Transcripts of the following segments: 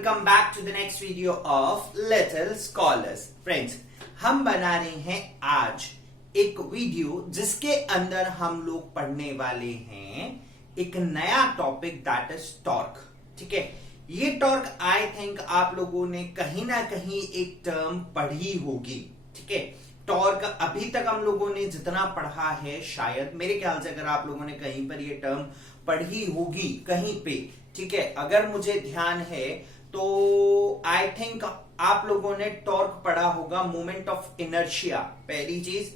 welcome back to the next video of Little Scholars. Friends, हम बना रहे हैं आज एक वीडियो जिसके अंदर हम लोग पढ़ने वाले हैं एक नया टॉपिक दैट इज टॉर्क. ठीक है, ये टॉर्क आई थिंक आप लोगों ने कहीं ना कहीं एक टर्म पढ़ी होगी. ठीक है, टॉर्क अभी तक हम लोगों ने जितना पढ़ा है शायद मेरे ख्याल से अगर आप लोगों ने कहीं पर ये टर्म पढ़ी होगी कहीं पे, ठीक है, अगर मुझे ध्यान है तो आई थिंक आप लोगों ने टॉर्क पढ़ा होगा, मोमेंट ऑफ इनर्शिया. पहली चीज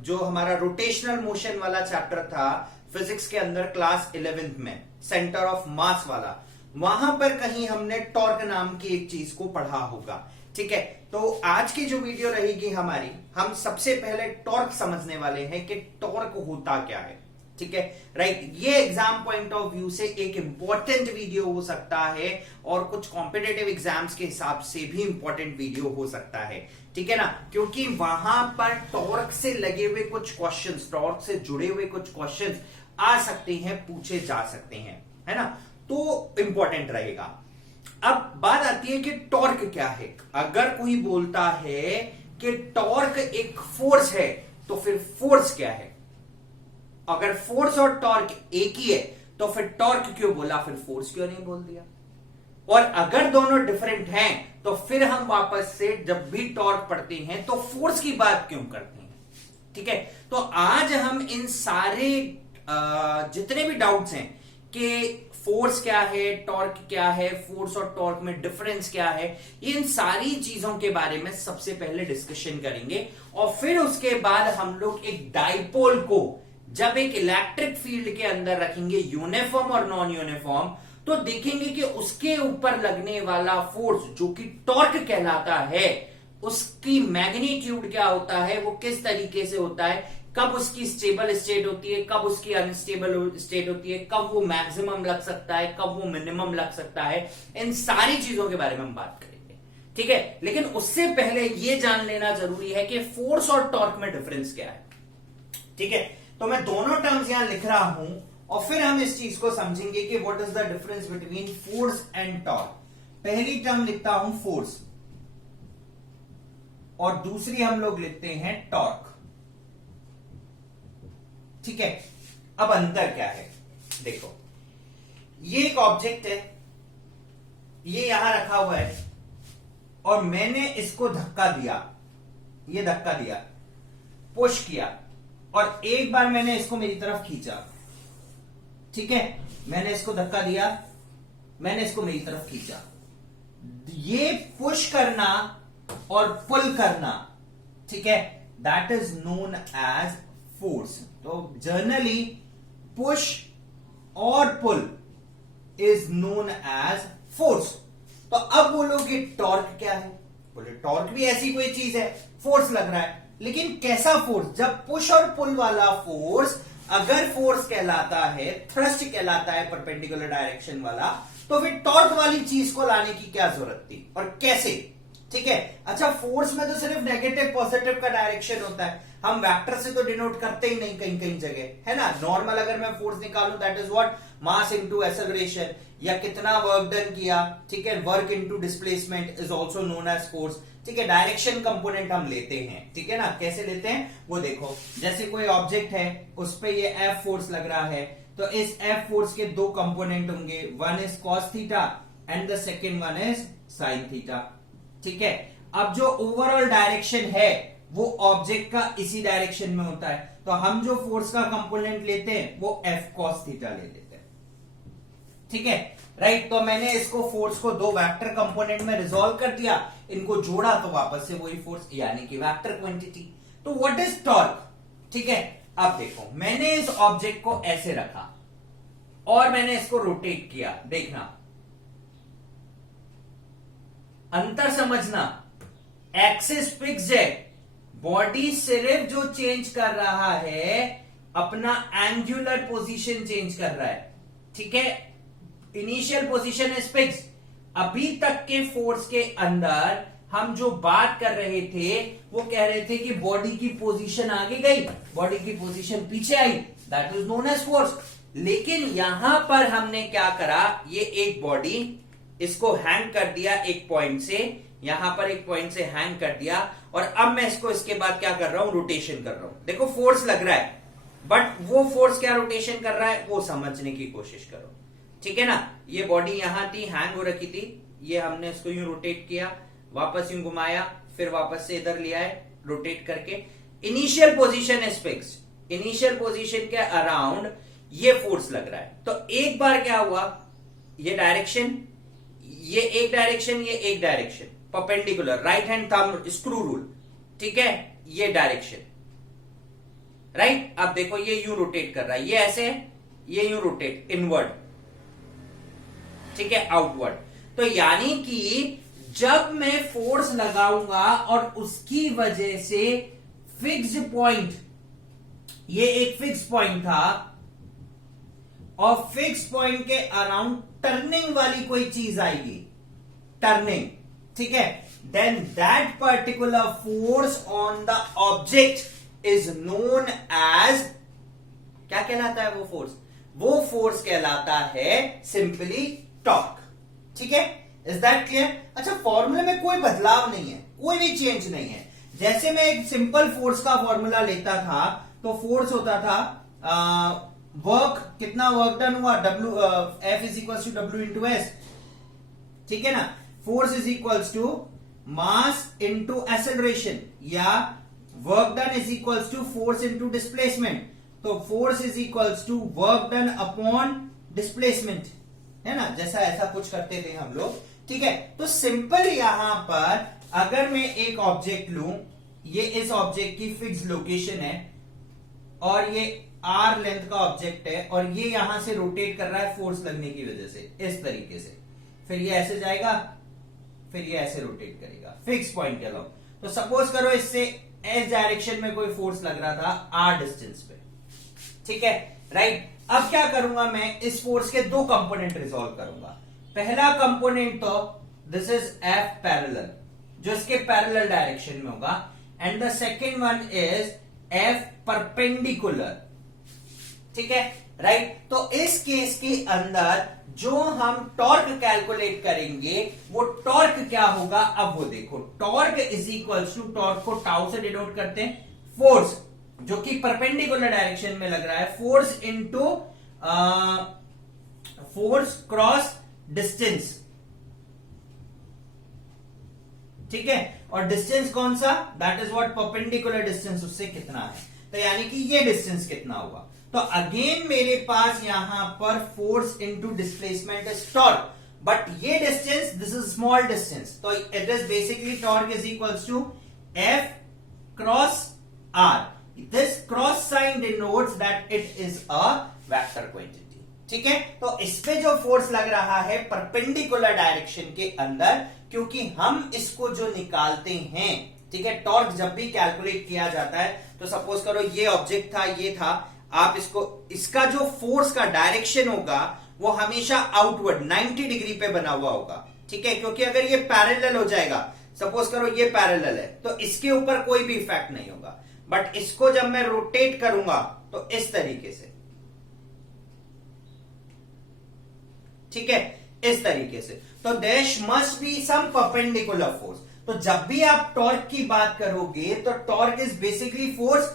जो हमारा रोटेशनल मोशन वाला चैप्टर था फिजिक्स के अंदर क्लास 11th में, सेंटर ऑफ मास वाला, वहां पर कहीं हमने टॉर्क नाम की एक चीज को पढ़ा होगा. ठीक है, तो आज की जो वीडियो रहेगी हमारी, हम सबसे पहले टॉर्क समझने वाले हैं कि टॉर्क होता क्या है. ठीक है, राइट. ये एग्जाम पॉइंट ऑफ व्यू से एक इंपॉर्टेंट वीडियो हो सकता है और कुछ कॉम्पिटेटिव एग्जाम्स के हिसाब से भी इंपॉर्टेंट वीडियो हो सकता है. ठीक है ना, क्योंकि वहां पर टॉर्क से लगे हुए कुछ क्वेश्चंस, टॉर्क से जुड़े हुए कुछ क्वेश्चंस आ सकते हैं, पूछे जा सकते हैं, है ना, तो इंपॉर्टेंट रहेगा. अब बात आती है कि टॉर्क क्या है. अगर कोई बोलता है कि टॉर्क एक फोर्स है तो फिर फोर्स क्या है. अगर फोर्स और टॉर्क एक ही है तो फिर टॉर्क क्यों बोला, फिर फोर्स क्यों नहीं बोल दिया. और अगर दोनों डिफरेंट हैं तो फिर हम वापस से जब भी टॉर्क पढ़ते हैं तो फोर्स की बात क्यों करते हैं. ठीक है, तो आज हम इन सारे जितने भी डाउट्स हैं कि फोर्स क्या है, टॉर्क क्या है, फोर्स और टॉर्क में डिफरेंस क्या है, इन सारी चीजों के बारे में सबसे पहले डिस्कशन करेंगे. और फिर उसके बाद हम लोग एक डाइपोल को जब एक इलेक्ट्रिक फील्ड के अंदर रखेंगे, यूनिफॉर्म और नॉन यूनिफॉर्म, तो देखेंगे कि उसके ऊपर लगने वाला फोर्स जो कि टॉर्क कहलाता है, उसकी मैग्नीट्यूड क्या होता है, वो किस तरीके से होता है, कब उसकी स्टेबल स्टेट होती है, कब उसकी अनस्टेबल स्टेट होती है, कब वो मैक्सिमम लग सकता है, कब वो मिनिमम लग सकता है. इन सारी चीजों के बारे में हम बात करेंगे. ठीक है, लेकिन उससे पहले ये जान लेना जरूरी है कि फोर्स और टॉर्क में डिफरेंस क्या है. ठीक है, तो मैं दोनों टर्म्स यहां लिख रहा हूं और फिर हम इस चीज को समझेंगे कि what is the difference between force and torque. पहली टर्म लिखता हूं फोर्स और दूसरी हम लोग लिखते हैं टॉर्क. ठीक है, अब अंतर क्या है देखो. ये एक ऑब्जेक्ट है, ये यहां रखा हुआ है और मैंने इसको धक्का दिया, ये धक्का दिया, पुश किया, और एक बार मैंने इसको मेरी तरफ खींचा. ठीक है, मैंने इसको धक्का दिया, मैंने इसको मेरी तरफ खींचा. ये पुश करना और पुल करना, ठीक है, that is known as force. तो जनरली पुश और pull is known as force. तो अब बोलो कि टॉर्क क्या है. बोले टॉर्क भी ऐसी कोई चीज है, फोर्स लग रहा है, लेकिन कैसा फोर्स. जब पुश और पुल वाला फोर्स अगर फोर्स कहलाता है, थ्रस्ट कहलाता है परपेंडिकुलर डायरेक्शन वाला, तो फिर टॉर्क वाली चीज को लाने की क्या जरूरत थी और कैसे. ठीक है, अच्छा, फोर्स में तो सिर्फ नेगेटिव पॉजिटिव का डायरेक्शन होता है, हम वेक्टर से तो डिनोट करते ही नहीं कहीं कहीं जगह, है ना. नॉर्मल अगर मैं फोर्स निकालूं that is what, mass into acceleration, या कितना वर्क डन किया. ठीक है, work into displacement is also known as force. ठीक है, डायरेक्शन कंपोनेंट हम लेते हैं. ठीक है ना, कैसे लेते हैं वो देखो. जैसे कोई ऑब्जेक्ट है, उस पे ये एफ फोर्स लग रहा है, तो इस एफ फोर्स के दो कंपोनेंट होंगे, one is cos theta and the second one is sine theta. ठीक है, अब जो ओवरऑल डायरेक्शन है वो ऑब्जेक्ट का इसी डायरेक्शन में होता है, तो हम जो फोर्स का कंपोनेंट लेते हैं वो एफ कॉस थीटा ले लेते हैं. ठीक है, राइट. तो मैंने इसको फोर्स को दो वेक्टर कंपोनेंट में रिजॉल्व कर दिया, इनको जोड़ा तो वापस से वही फोर्स, यानी कि वेक्टर क्वांटिटी. तो व्हाट इज टॉर्क. ठीक है, अब देखो, मैंने इस ऑब्जेक्ट को ऐसे रखा और मैंने इसको रोटेट किया. देखना, अंतर समझना, एक्सिस फिक्स्ड है, बॉडी सिर्फ जो चेंज कर रहा है अपना एंगुलर पोजीशन चेंज कर रहा है. ठीक है, इनिशियल पोजीशन इज फिक्स. अभी तक के फोर्स के अंदर हम जो बात कर रहे थे वो कह रहे थे कि बॉडी की पोजीशन आगे गई, बॉडी की पोजीशन पीछे आई, that is known as force. लेकिन यहां पर हमने क्या करा, ये एक बॉडी इसको हैंग कर दिया एक पॉइंट से, यहां पर एक पॉइंट से हैंग कर दिया, और अब मैं इसको इसके बाद क्या कर रहा हूं, रोटेशन कर रहा हूं। देखो फोर्स लग रहा है, बट वो फोर्स क्या रोटेशन कर रहा है वो समझने की कोशिश करो, ठीक है ना। ये बॉडी यहां थी, हैंग हो रखी थी, ये हमने इसको यूं रोटेट किया, वापस यूं घुमाया, फिर वापस से इधर लिया है रोटेट करके। Initial position is fixed, initial position के अराउंड ये फोर्स लग रहा है। तो एक बार क्या हुआ, ये डायरेक्शन, ये एक डायरेक्शन, ये एक direction, perpendicular, right hand thumb screw rule, ठीक है, ये डायरेक्शन, राइट। अब देखो ये यूं रोटेट कर रहा है, ये ऐसे है, ये यूं रोटेट इनवर्ड, ठीक है, आउटवर्ड। तो यानी कि जब मैं फोर्स लगाऊंगा और उसकी वजह से फिक्स्ड पॉइंट, ये एक फिक्स पॉइंट था, और फिक्स पॉइंट के अराउंड टर्निंग वाली कोई चीज आएगी, टर्निंग, ठीक है, then that particular force on the object is known as, क्या कहलाता है वो फोर्स, वो फोर्स कहलाता है सिंपली टॉर्क, ठीक है। Is that clear? अच्छा, फॉर्मूले में कोई बदलाव नहीं है, कोई भी चेंज नहीं है। जैसे मैं एक सिंपल फोर्स का फॉर्मूला लेता था, तो फोर्स होता था वर्क, कितना वर्क डन हुआ, W F is equal to W into S, ठीक है ना। Force is equal to mass into acceleration, या work done is equal to force into displacement. तो force is equal to work done upon displacement, है ना, जैसा ऐसा कुछ करते थे हम लोग, ठीक है। तो सिंपल यहां पर अगर मैं एक ऑब्जेक्ट लूं, ये इस ऑब्जेक्ट की फिक्स लोकेशन है, और ये आर लेंथ का ऑब्जेक्ट है, और ये यहां से रोटेट कर रहा है फोर्स लगने की वजह से, इस तरीके से, फिर ये ऐसे जाएगा, फिर ये ऐसे रोटेट करेगा फिक्स पॉइंट के अलाउ। तो सपोज करो इससे एस डायरेक्शन में कोई फोर्स लग रहा था आर डिस्टेंस पे, ठीक है, राइट। अब क्या करूंगा, मैं इस फोर्स के दो कंपोनेंट रिजॉल्व करूंगा। पहला कंपोनेंट तो दिस इज एफ पैरेलल, जो इसके पैरेलल डायरेक्शन में होगा, and the second one is F perpendicular, ठीक है, राइट। तो इस केस के अंदर जो हम टॉर्क कैलकुलेट करेंगे, वो टॉर्क क्या होगा, अब वो देखो, torque is equal to, torque को टाउ से डिनोट करते हैं, फोर्स जो कि परपेंडिकुलर डायरेक्शन में लग रहा है, force into force cross distance, ठीक है। और डिस्टेंस कौन सा, that is what, perpendicular distance, उससे कितना है, तो यानी कि ये डिस्टेंस कितना हुआ। तो अगेन मेरे पास यहां पर force into displacement is torque, but ये distance, this is small distance, तो it is basically torque is equals to F cross R. This cross sign denotes that it is a vector quantity, ठीक है। तो इसपे जो force लग रहा है परपेंडिकुलर डायरेक्शन के अंदर, क्योंकि हम इसको जो निकालते हैं, ठीक है, टॉर्क जब भी कैलकुलेट किया जाता है, तो सपोज करो ये ऑब्जेक्ट था, ये था, आप इसको, इसका जो फोर्स का डायरेक्शन होगा वो हमेशा आउटवर्ड 90 डिग्री पे बना हुआ होगा, ठीक है, क्योंकि अगर ये पैरेलल हो जाएगा, सपोज करो ये पैरेलल है, तो इसके ऊपर कोई भी इफेक्ट नहीं होगा, बट इसको जब मैं रोटेट करूंगा तो इस तरीके से, ठीक है, इस तरीके से, तो there must be some perpendicular force. तो जब भी आप टॉर्क की बात करोगे, तो torque is basically force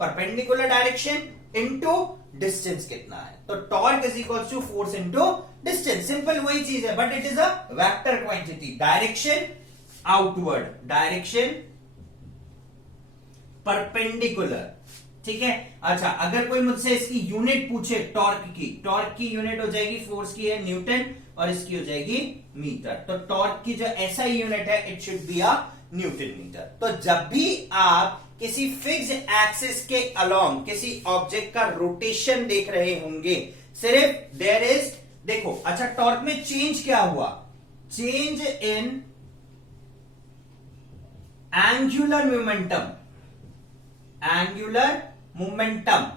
perpendicular direction into distance कितना है, तो torque is equal to force into distance, simple वही चीज है, but it is a vector quantity, direction outward, direction perpendicular, ठीक है। अच्छा, अगर कोई मुझसे इसकी यूनिट पूछे टॉर्क की यूनिट हो जाएगी, फोर्स की है न्यूटन और इसकी हो जाएगी मीटर, तो टॉर्क की जो एसआई यूनिट है it should be a newton metre. तो जब भी आप किसी फिक्स एक्सिस के अलोंग किसी ऑब्जेक्ट का रोटेशन देख रहे होंगे, सिर्फ देयर इज, देखो, अच्छा, टॉर्क में चेंज क्या हुआ, change in angular momentum, angular momentum,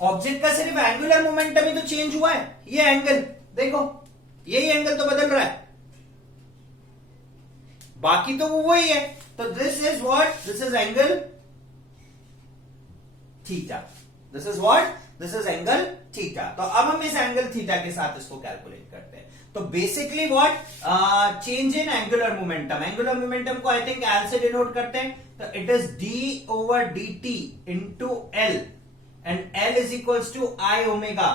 object का सिर्फ एंगुलर मोमेंटम ही तो चेंज हुआ है, ये एंगल देखो, यही एंगल तो बदल रहा है, बाकी तो वो वही है। तो this is what, this is angle theta. This is what, this is angle theta. तो अब हम इस एंगल थीटा के साथ इसको कैलकुलेट करते हैं। तो basically what, change in angular momentum. Angular momentum को आई थिंक एल से डिनोट करते हैं, तो it is D over D T into L, and L is equals to I omega.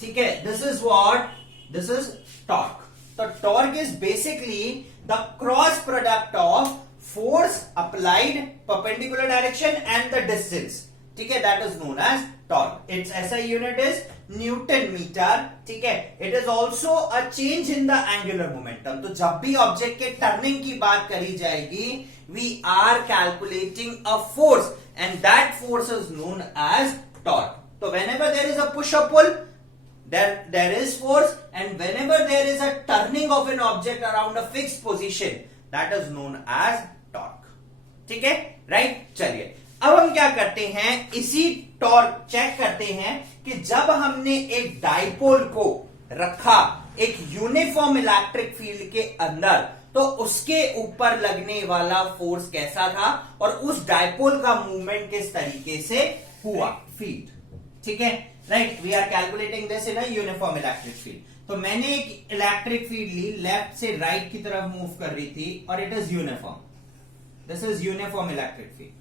ठीक है, this is what, this is torque. तो torque is basically the cross product of force applied perpendicular direction and the distance. ठीक है, that is known as torque. Its SI unit is Newton metre. ठीक है, it is also a change in the angular momentum. तो जब भी object के turning की बात करी जाएगी, we are calculating a force and that force is known as torque. तो whenever there is a push और pull, there is force, and whenever there is a turning of an object around a fixed position, that is known as torque. ठीक है, right. चलिए अब हम क्या करते हैं, इसी टॉर्क चेक करते हैं कि जब हमने एक डाइपोल को रखा एक यूनिफॉर्म इलेक्ट्रिक फील्ड के अंदर, तो उसके ऊपर लगने वाला फोर्स कैसा था और उस डाइपोल का मूवमेंट किस तरीके से हुआ, फील्ड। ठीक है, right. We are calculating this in a uniform electric field. तो मैंने एक इलेक्ट्रिक फील्ड ली, लेफ्ट से राइट की तरफ मूव कर रही थी, और it is uniform. This is uniform electric field.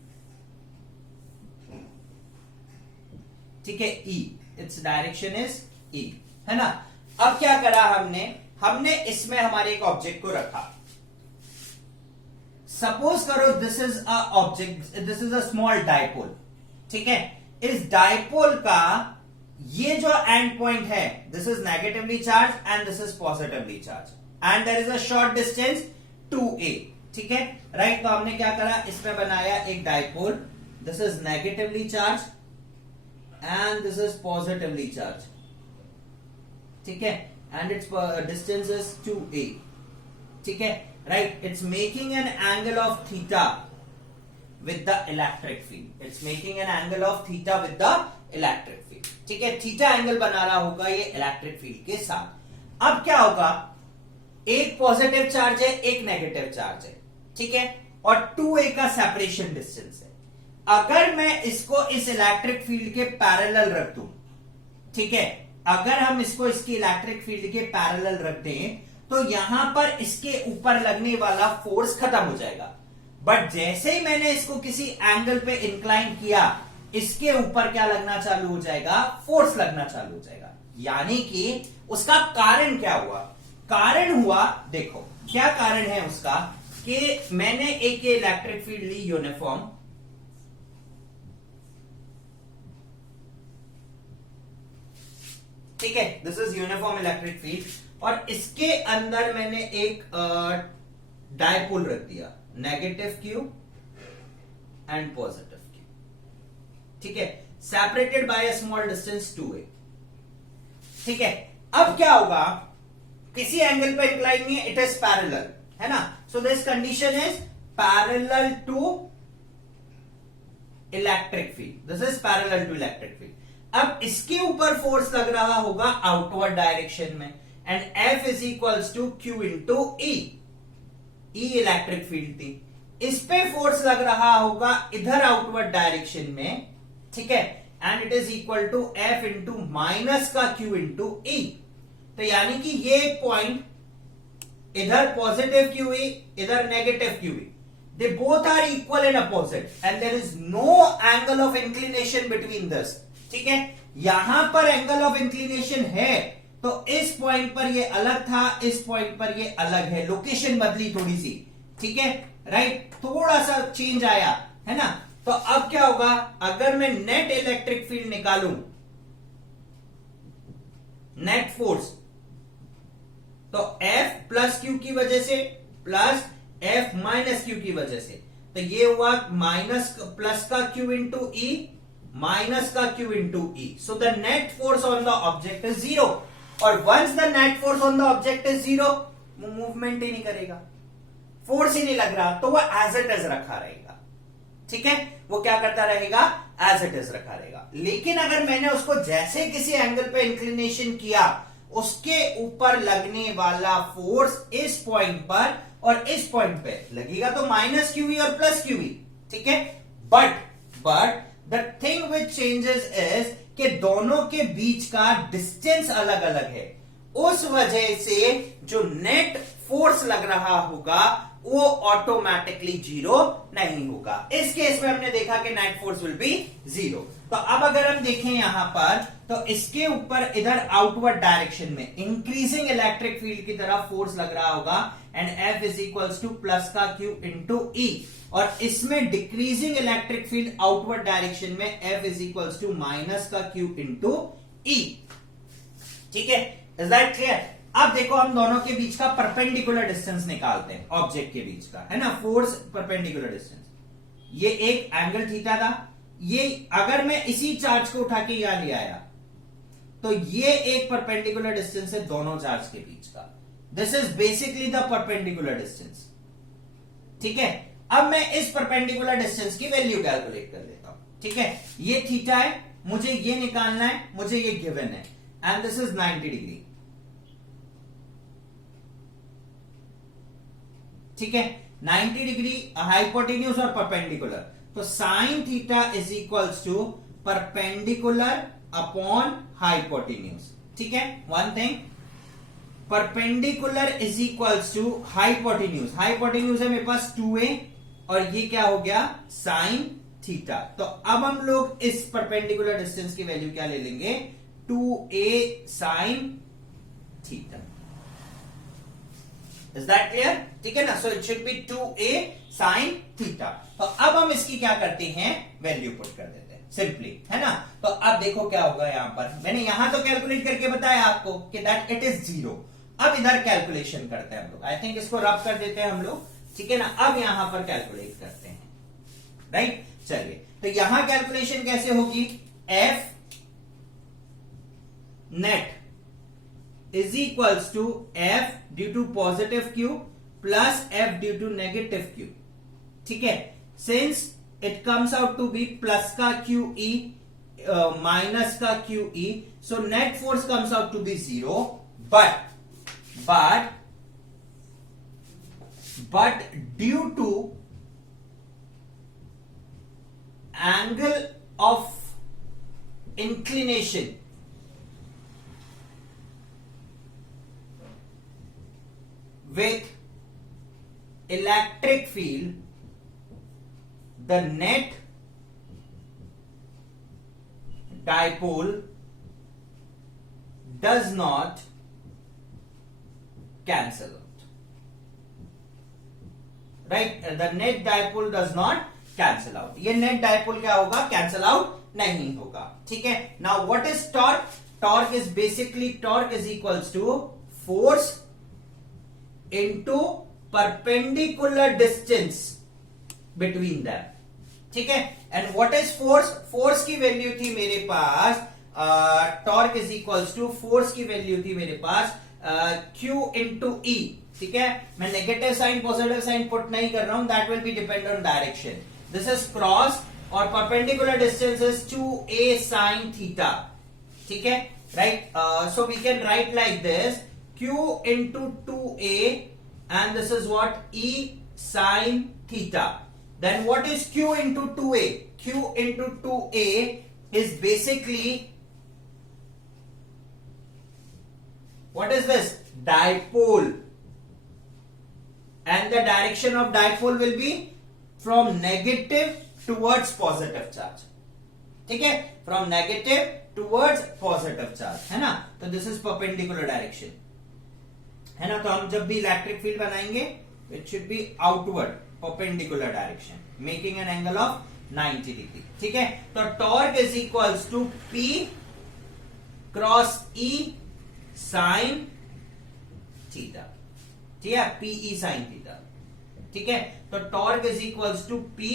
ठीक है, E, its direction is E, है ना। अब क्या करा हमने इसमें हमारे एक ऑब्जेक्ट को रखा। सपोज करो this is a object, this is a small dipole. ठीक है, इस डाइपोल का ये जो एंड पॉइंट है, this is negatively charge and this is positively charge, and there is a short distance 2a। ठीक है, राइट। तो हमने क्या करा, इसमें बनाया एक dipole, this is negatively charge and this is positively charge. ठीक है, and it's distance is 2a। ठीक है, right. It's making an angle of theta with the electric field. It's making an angle of theta with the electric field. ठीक है, theta angle बना रहा होगा ये इलेक्ट्रिक फील्ड के साथ। अब क्या होगा, एक पॉजिटिव चार्ज है, एक नेगेटिव चार्ज है। ठीक है, और 2a का सेपरेशन डिस्टेंस है। अगर मैं इसको इस इलेक्ट्रिक फील्ड के पैरेलल रख दूं, ठीक है, अगर हम इसको इसकी इलेक्ट्रिक फील्ड के पैरेलल रख दें, तो यहां पर इसके ऊपर लगने वाला फोर्स खत्म हो जाएगा। बट जैसे ही मैंने इसको किसी एंगल पे इंक्लाइन किया, इसके ऊपर क्या लगना चालू हो जाएगा, फोर्स लगना चालू हो जाएगा। यानी कि उसका कारण क्या हुआ, कारण हुआ, देखो क्या कारण है उसका, कि मैंने एक इलेक्ट्रिक फील्ड ली यूनिफॉर्म, ठीक है, this is uniform electric field, और इसके अंदर मैंने एक डाइपोल रख दिया, negative Q and positive Q. ठीक है, separated by a small distance 2a। ठीक है, अब क्या होगा, किसी एंगल पर इंक्लाइन नहीं है, इट इज पैरेलल, है ना। So this condition is parallel to electric field, this is parallel to electric field. अब इसके ऊपर फोर्स लग रहा होगा आउटवर्ड डायरेक्शन में, and F is equals to Q into E। E electric field थी, इस पे फोर्स लग रहा होगा इधर आउटवर्ड डायरेक्शन में। ठीक है, and it is equal to F into minus का Q इंटू E। तो यानी कि ये एक पॉइंट, इधर पॉजिटिव QE, इधर negative QE, they both are equal and opposite, and there is no angle of inclination between this. ठीक है, यहां पर एंगल ऑफ इंक्लिनेशन है, तो इस पॉइंट पर ये अलग था, इस पॉइंट पर ये अलग है, लोकेशन बदली थोड़ी सी। ठीक है, राइट, थोड़ा सा चेंज आया, है ना। तो अब क्या होगा, अगर मैं नेट इलेक्ट्रिक फील्ड निकालूं, नेट फोर्स, तो F प्लस Q की वजह से प्लस F माइनस Q की वजह से, तो ये हुआ माइनस प्लस का Q इंटू E माइनस का Q into E। So the net force on the object is 0, और once the net force on the object is 0, वो मूवमेंट ही नहीं करेगा, फोर्स ही नहीं लग रहा, तो वो एज इट इज रखा रहेगा। ठीक है, वो क्या करता रहेगा, एज इट इज रखा रहेगा। लेकिन अगर मैंने उसको जैसे किसी एंगल पे इंक्लिनेशन किया, उसके ऊपर लगने वाला फोर्स इस पॉइंट पर और इस पॉइंट पे लगेगा तो माइनस क्यूई और प्लस क्यूई, ठीक है। But the thing which changes is कि दोनों के बीच का डिस्टेंस अलग अलग है, उस वजह से जो नेट फोर्स लग रहा होगा वो ऑटोमेटिकली जीरो नहीं होगा। इस केस में हमने देखा कि net force will be zero. तो अब अगर हम देखें यहां पर तो इसके ऊपर इधर आउटवर्ड डायरेक्शन में इंक्रीजिंग इलेक्ट्रिक फील्ड की तरफ फोर्स लग रहा होगा and F is equals to plus का Q इंटू ई, और इसमें decreasing electric field outward direction में F is equals to minus का Q इंटू ई, ठीक है। Is that clear? अब देखो हम दोनों के बीच का परपेंडिकुलर डिस्टेंस निकालते हैं, ऑब्जेक्ट के बीच का, है ना, फोर्स परपेंडिकुलर डिस्टेंस। ये एक एंगल थीटा था, ये अगर मैं इसी चार्ज को उठा के यहां ले आया तो ये एक परपेंडिकुलर डिस्टेंस है दोनों चार्ज के बीच का। This is basically the perpendicular distance, ठीक है। अब मैं इस परपेंडिकुलर डिस्टेंस की वैल्यू कैलकुलेट कर लेता हूं, ठीक है। ये थीटा है, मुझे ये निकालना है, मुझे ये गिवन है, एंड दिस इज 90 डिग्री, ठीक है। 90 डिग्री हाइपोटेन्यूज और परपेंडिकुलर, तो sine theta is equals to perpendicular upon hypotenuse, ठीक है। One thing, perpendicular is equals to hypotenuse, hypotenuse है मेरे पास 2a और ये क्या हो गया साइन थीटा। तो अब हम लोग इस परपेंडिकुलर डिस्टेंस की वैल्यू क्या ले लेंगे, 2a sine theta. Is that clear? ठीक है ना। So it should B 2a sine theta. तो अब हम इसकी क्या करते हैं, वैल्यू पुट कर देते हैं सिंपली, है ना। तो अब देखो क्या होगा, यहां पर मैंने यहां तो कैलकुलेट करके बताया आपको कि दैट इट इज जीरो। अब इधर कैलकुलेशन करते हैं हम लोग, आई थिंक इसको रब कर देते हैं हम लोग, ठीक है ना। अब यहां पर कैलकुलेट करते हैं, राइट। चलिए, तो यहां कैलकुलेशन कैसे होगी, F net is equals to F due to positive Q plus F due to negative Q, ठीक है। Since it comes out to be plus का QE minus का QE, so net force comes out to be zero, but due to angle of inclination with electric field, the net dipole does not cancel out, right? The net dipole does not cancel out. ये net dipole क्या होगा, cancel out नहीं होगा, ठीक है। Now what is torque? Torque is basically, torque is equals to force into perpendicular distance between them, ठीक है। And what is force, force की वैल्यू थी मेरे पास torque is equals to, force की वैल्यू थी मेरे पास Q इंटू ई, ठीक है। मैं negative sign positive sign put नहीं कर रहा हूं, that will be depend on direction. This is cross और perpendicular distance is 2a sine theta, ठीक है, right. So we can write like this, Q into 2a and this is what, E sin theta. Then what is Q into 2a? Q into 2a is basically, what is this? Dipole. And the direction of dipole will be from negative towards positive charge. ठीक है, from negative towards positive charge, है ना। तो this is perpendicular direction, है ना। तो हम जब भी इलेक्ट्रिक फील्ड बनाएंगे it should be outward perpendicular direction, making an angle of 90 degree, ठीक है। तो torque is equals to P cross E sine theta, ठीक है, PE साइन थीटा, ठीक है। तो torque is equals to P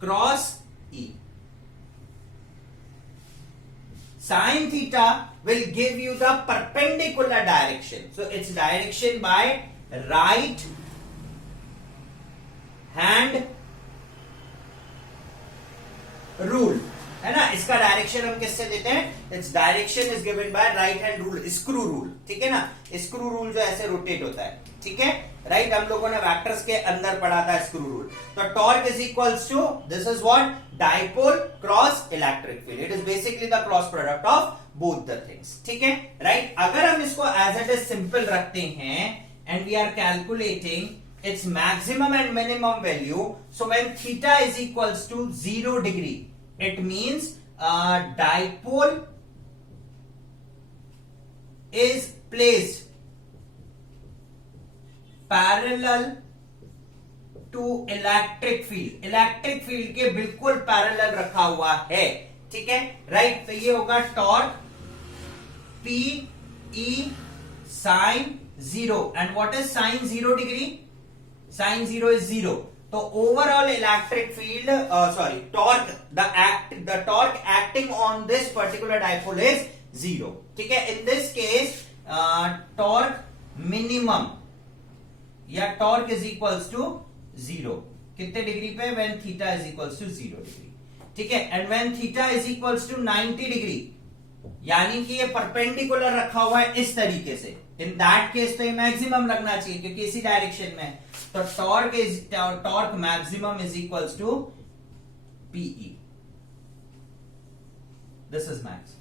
cross E. Sin theta will give you the perpendicular direction. So it's direction by right hand rule. है ना, इसका direction हम किससे देते हैं, it's direction is given by right hand rule, screw rule, ठीक है ना, स्क्रू रूल जो ऐसे रोटेट होता है, ठीक है, राइट, हम लोगों ने वेक्टर्स के अंदर पढ़ा था स्क्रू रूल। तो torque is equals to, this is what, dipole cross electric field, it is basically the cross product of both the things, ठीक है, राइट। अगर हम इसको एज इट इज सिंपल रखते हैं and we are calculating its maximum and minimum value, so when theta is equals to 0 degree, it means dipole is placed parallel to electric field, electric field के बिल्कुल parallel रखा हुआ है, ठीक है, right. तो ये होगा torque P E sin 0, and what is sin 0 degree? Sin 0 is 0. So overall electric field, torque, the torque acting on this particular dipole is 0. ठीक है, in this case torque minimum या torque is equals to 0. कितने degree पे? when theta is equals to 0 degree, ठीक है, and when theta is equals to 90 degree, यानी कि ये परपेंडिकुलर रखा हुआ है इस तरीके से, इन दैट केस तो ये मैक्सिमम लगना चाहिए क्योंकि इसी डायरेक्शन में, तो torque maximum is equals to PE, this is max,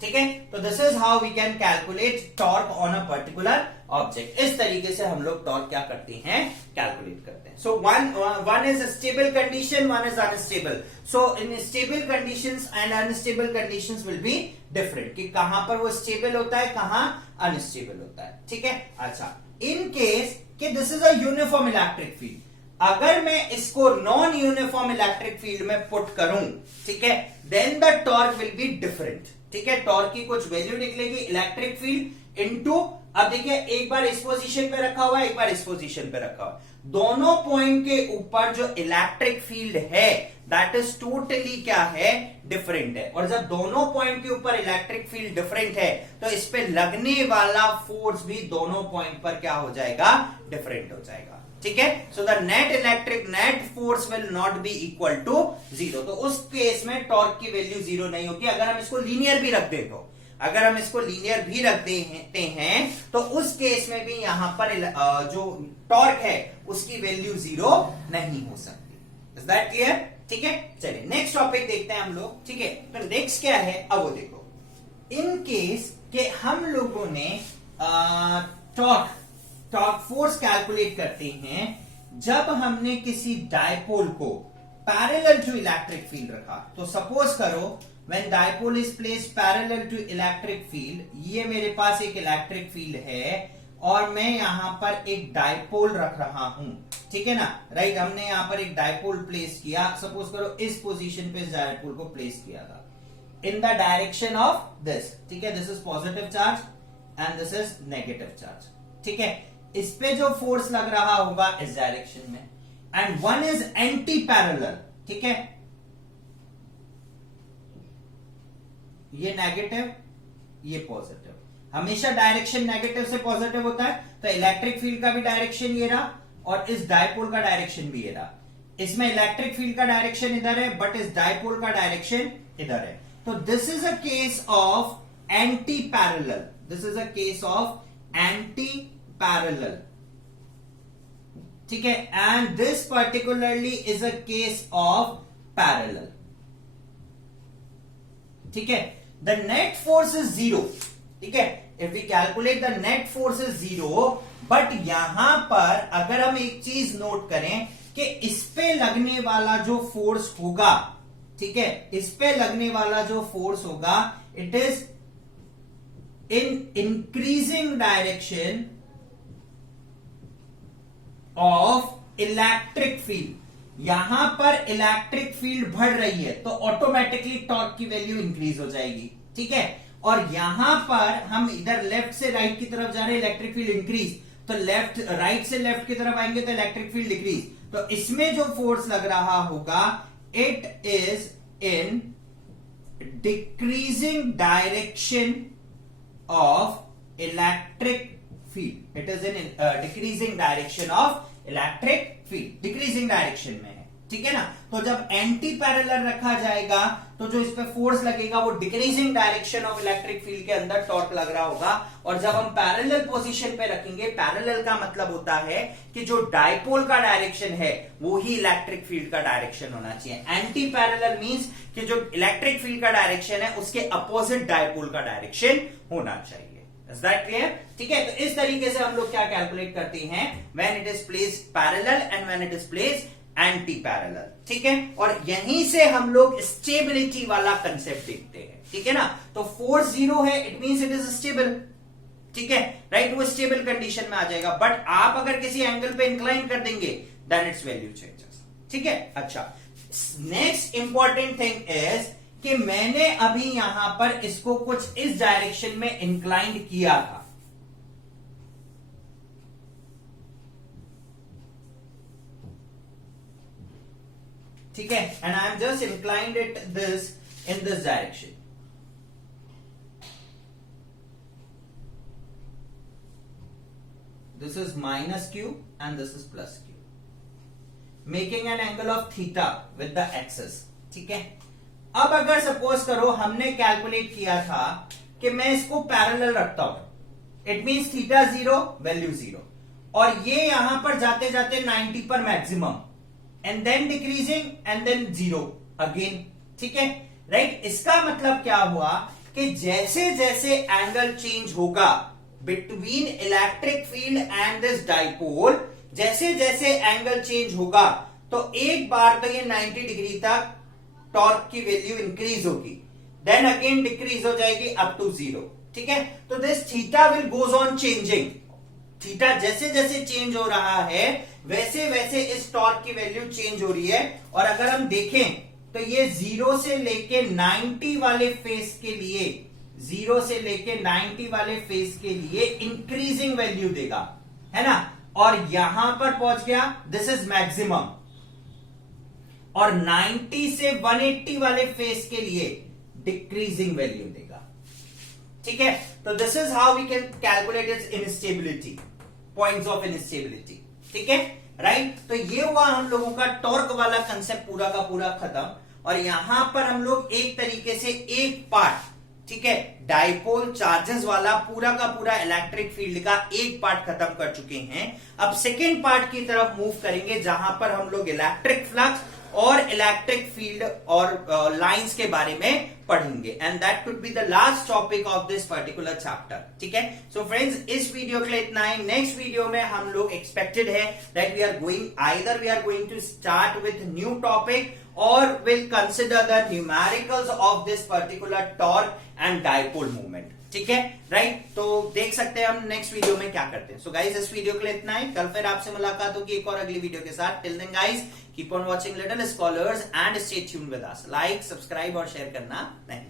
ठीक है। तो this is how we can calculate torque on a particular object, इस तरीके से हम लोग टॉर्क क्या करते हैं, कैलकुलेट करते हैं। So one is stable condition, one is unstable. So in stable conditions and unstable conditions will be different, कि कहां पर वो स्टेबल होता है, कहां अनस्टेबल होता है, ठीक है। अच्छा, इन केस कि this is a uniform electric field, अगर मैं इसको नॉन यूनिफॉर्म इलेक्ट्रिक फील्ड में पुट करूं, ठीक है, then the torque will be different, ठीक है, टॉर्क की कुछ वैल्यू निकलेगी, इलेक्ट्रिक फील्ड इनटू, अब देखिए एक बार इस पोजीशन पे रखा हुआ है, एक बार इस पोजीशन पे रखा हुआ है, दोनों पॉइंट के ऊपर जो इलेक्ट्रिक फील्ड है दैट इज टोटली क्या है, डिफरेंट है। और जब दोनों पॉइंट के ऊपर इलेक्ट्रिक फील्ड डिफरेंट है तो इस पे लगने वाला फोर्स भी दोनों पॉइंट पर क्या हो जाएगा, डिफरेंट हो जाएगा, ठीक है। So the net force will not be equal to 0। तो उस केस में टॉर्क की वैल्यू 0 नहीं होगी। अगर हम इसको लीनियर भी रख दें तो, अगर हम इसको लीनियर भी रख देते हैं तो उस केस में भी यहां पर जो टॉर्क है उसकी वैल्यू 0 नहीं हो सकती। Is that clear? ठीक है, चलिए नेक्स्ट टॉपिक देखते हैं हम लोग, ठीक है। तो नेक्स्ट क्या है, अब वो देखो, इन केस के हम लोगों ने टॉर्क फोर्स कैलकुलेट करते हैं जब हमने किसी डायपोल को पैरेलल टू इलेक्ट्रिक फील्ड रखा। तो सपोज करो when dipole is placed parallel to electric field, ये मेरे पास एक इलेक्ट्रिक फील्ड है और मैं यहां पर एक डायपोल रख रहा हूं, ठीक है ना, राइट। हमने यहां पर एक डायपोल प्लेस किया, सपोज करो इस पोजीशन पे इस डायपोल को प्लेस किया था in the direction of this, ठीक है, this is positive charge and this is negative charge, ठीक है। इस पे जो फोर्स लग रहा होगा इस डायरेक्शन में, and one is anti parallel, ठीक है, ये नेगेटिव ये पॉजिटिव, हमेशा डायरेक्शन नेगेटिव से पॉजिटिव होता है, तो इलेक्ट्रिक फील्ड का भी डायरेक्शन ये रहा और इस डायपोल का डायरेक्शन भी ये रहा। इसमें इलेक्ट्रिक फील्ड का डायरेक्शन इधर है बट इस डायपोल का डायरेक्शन इधर है। तो this is a case of anti parallel, this is a case of anti parallel, ठीक है, and this particularly is a case of parallel, ठीक है। द नेट फोर्स इज 0, ठीक है, if we calculate the net force is 0, but यहां पर अगर हम एक चीज नोट करें कि इस पे लगने वाला जो फोर्स होगा, ठीक है, इस पे लगने वाला जो फोर्स होगा it is in increasing direction of electric field. यहां पर इलेक्ट्रिक फील्ड बढ़ रही है तो ऑटोमेटिकली टॉर्क की वैल्यू इंक्रीज हो जाएगी, ठीक है। और यहां पर हम इधर लेफ्ट से राइट की तरफ जा रहे हैं, इलेक्ट्रिक फील्ड इंक्रीज, तो लेफ्ट राइट से लेफ्ट की तरफ आएंगे तो इलेक्ट्रिक फील्ड डिक्रीज। तो इसमें जो फोर्स लग रहा होगा it is in decreasing direction of electric field, it is in decreasing direction of electric field, decreasing direction में है, ठीक है ना। तो जब एंटी पैरेलल रखा जाएगा तो जो इस पे फोर्स लगेगा वो decreasing direction of electric field के अंदर टॉर्क लग रहा होगा। और जब हम पैरेलल पोजीशन पे रखेंगे, पैरेलल का मतलब होता है कि जो डायपोल का डायरेक्शन है वो ही इलेक्ट्रिक फील्ड का डायरेक्शन होना चाहिए। एंटी पैरेलल मींस कि जो इलेक्ट्रिक फील्ड का डायरेक्शन है उसके अपोजिट डायपोल का डायरेक्शन होना चाहिए। Is that clear? ठीक है, तो इस तरीके से हम लोग क्या कैलकुलेट करते हैं, when it is placed parallel and when it is placed anti parallel. ठीक है, और यहीं से हम लोग स्टेबिलिटी वाला कंसेप्ट देखते हैं। ठीक है ना, तो फोर्स जीरो है, it means it is stable. ठीक है, राइट, वो स्टेबल कंडीशन में आ जाएगा। बट आप अगर किसी एंगल पे इंक्लाइन कर देंगे देन इट्स वैल्यू चेंजेस। ठीक है, अच्छा, नेक्स्ट इंपॉर्टेंट थिंग इज कि मैंने अभी यहां पर इसको कुछ इस डायरेक्शन में इंक्लाइंड किया था। ठीक है, and I am just inclined it this in this direction. This is minus Q and this is plus Q, making an angle of theta with the axis. ठीक है, अब अगर सपोज करो हमने कैलकुलेट किया था कि मैं इसको पैरेलल रखता हूं, it means theta zero, value zero, और ये यहां पर जाते जाते 90 पर maximum and then decreasing and then zero again. ठीक है, राइट, इसका मतलब क्या हुआ कि जैसे जैसे एंगल चेंज होगा between electric field and this dipole, जैसे जैसे एंगल चेंज होगा तो एक बार तो ये 90 डिग्री तक टॉर्क की वैल्यू इंक्रीज होगी, देन अगेन डिक्रीज हो जाएगी अप टू जीरो। ठीक है, तो this theta will goes on changing. Theta जैसे जैसे चेंज हो रहा है वैसे वैसे इस टॉर्क की वैल्यू चेंज हो रही है। और अगर हम देखें तो ये 0 से लेके 90 वाले फेस के लिए, 0 से लेके 90 वाले फेस के लिए इंक्रीजिंग वैल्यू देगा, है ना, और यहां पर पहुंच गया, दिस इज मैक्सिमम, और 90 से 180 वाले फेस के लिए डिक्रीजिंग वैल्यू देगा। ठीक है, तो this is how we can calculate its instability, points of instability. ठीक है, राइट, तो ये हुआ हम लोगों का टॉर्क वाला कंसेप्ट पूरा का पूरा खत्म। और यहां पर हम लोग एक तरीके से एक पार्ट, ठीक है, डाइपोल चार्जेस वाला पूरा का पूरा इलेक्ट्रिक फील्ड का एक पार्ट खत्म कर चुके हैं। अब सेकेंड पार्ट की तरफ मूव करेंगे जहां पर हम लोग इलेक्ट्रिक फ्लक्स और इलेक्ट्रिक फील्ड और लाइंस के बारे में पढ़ेंगे, and that could be the last topic of this particular chapter. ठीक है, सो फ्रेंड्स, इस वीडियो के लिए इतना ही। नेक्स्ट वीडियो में हम लोग एक्सपेक्टेड है that we are going to start with new topic और will consider the numericals of this particular torque and dipole movement. ठीक है, राइट, तो देख सकते हैं हम नेक्स्ट वीडियो में क्या करते हैं। सो गाइज, इस वीडियो के लिए इतना ही। कल फिर आपसे मुलाकात होगी एक और अगली वीडियो के साथ। Till then guys, keep on watching little scholars and stay tuned with us. Like, subscribe और शेयर करना नहीं